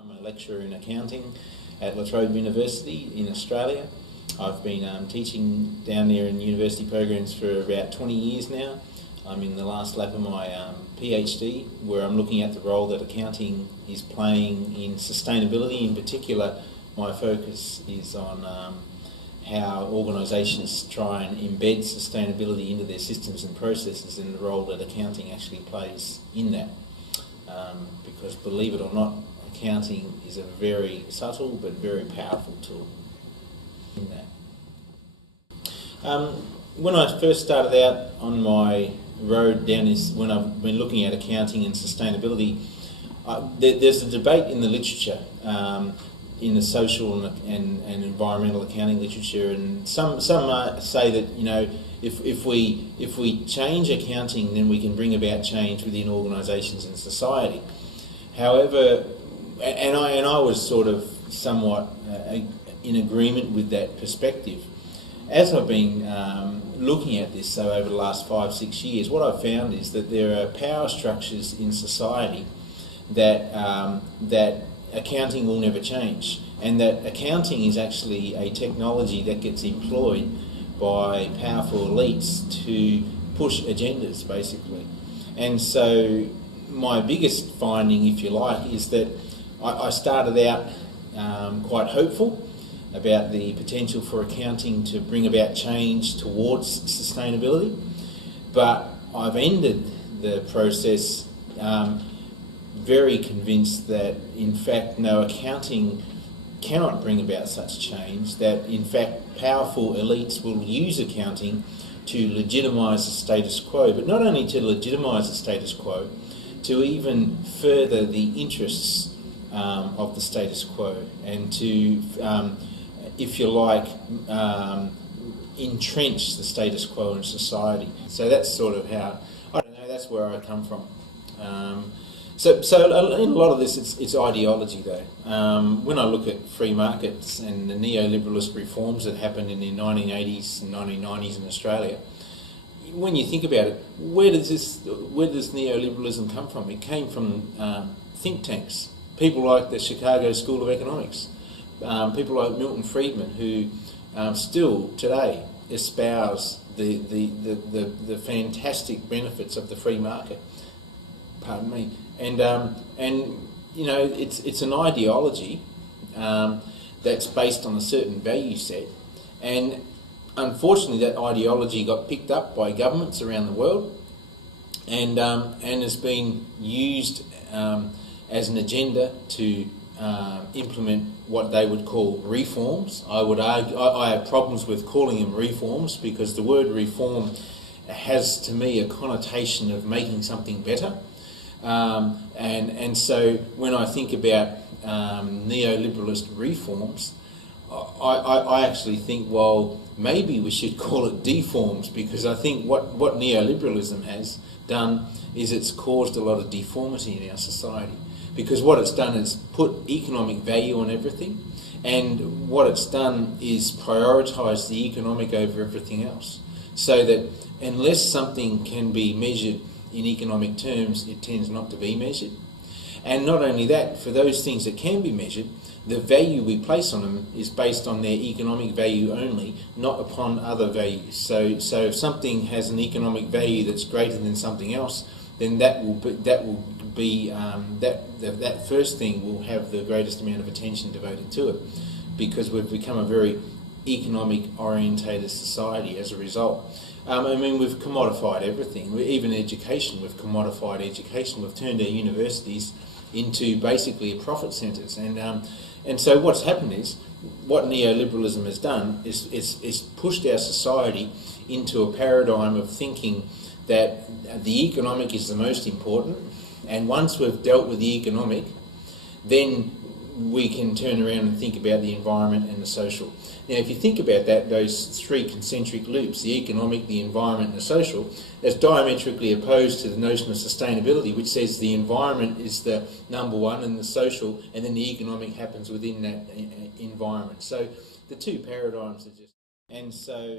I'm a lecturer in accounting at Trobe University in Australia. I've been teaching down there in university programs for about 20 years now. I'm in the last lap of my PhD, where I'm looking at the role that accounting is playing in sustainability. In particular, my focus is on how organisations try and embed sustainability into their systems and processes, and the role that accounting actually plays in that. Because believe it or not, accounting is a very subtle but very powerful tool in that. When I first started out on my road down this, when I've been looking at accounting and sustainability, there's a debate in the literature, in the social and environmental accounting literature, and some say that, you know, if we change accounting, then we can bring about change within organisations and society. However, and I was sort of somewhat in agreement with that perspective. As I've been looking at this over the last 5-6 years, what I've found is that there are power structures in society that accounting will never change, and that accounting is actually a technology that gets employed by powerful elites to push agendas, basically. And so my biggest finding, if you like, is that I started out quite hopeful about the potential for accounting to bring about change towards sustainability, but I've ended the process very convinced that, in fact, no, accounting cannot bring about such change, that in fact powerful elites will use accounting to legitimise the status quo, but not only to legitimise the status quo, to even further the interests of the status quo, and to, if you like, entrench the status quo in society. So that's sort of how, I don't know, that's where I come from. So in a lot of this, it's ideology, though. When I look at free markets and the neo-liberalist reforms that happened in the 1980s and 1990s in Australia, when you think about it, where does neoliberalism come from? It came from think tanks, people like the Chicago School of Economics, people like Milton Friedman, who still today espouse the fantastic benefits of the free market. Pardon me. And you know, it's an ideology that's based on a certain value set, and unfortunately that ideology got picked up by governments around the world, and has been used as an agenda to implement what they would call reforms. I would argue, I have problems with calling them reforms, because the word reform has to me a connotation of making something better. And so when I think about neoliberalist reforms, I actually think, well, maybe we should call it deforms, because I think what neoliberalism has done is it's caused a lot of deformity in our society, because what it's done is put economic value on everything, and what it's done is prioritise the economic over everything else, so that unless something can be measured in economic terms, it tends not to be measured. And not only that, for those things that can be measured, the value we place on them is based on their economic value only, not upon other values. So if something has an economic value that's greater than something else, then that first thing will have the greatest amount of attention devoted to it, because we've become a very economic orientated society as a result. I mean, we've commodified everything. Even education, we've commodified education. We've turned our universities into basically profit centres. And so what's happened is, what neoliberalism has done is pushed our society into a paradigm of thinking that the economic is the most important, and once we've dealt with the economic, then we can turn around and think about the environment and the social. Now, if you think about that, those three concentric loops, the economic, the environment and the social, that's diametrically opposed to the notion of sustainability, which says the environment is the number one and the social, and then the economic happens within that environment. So the two paradigms are just... And so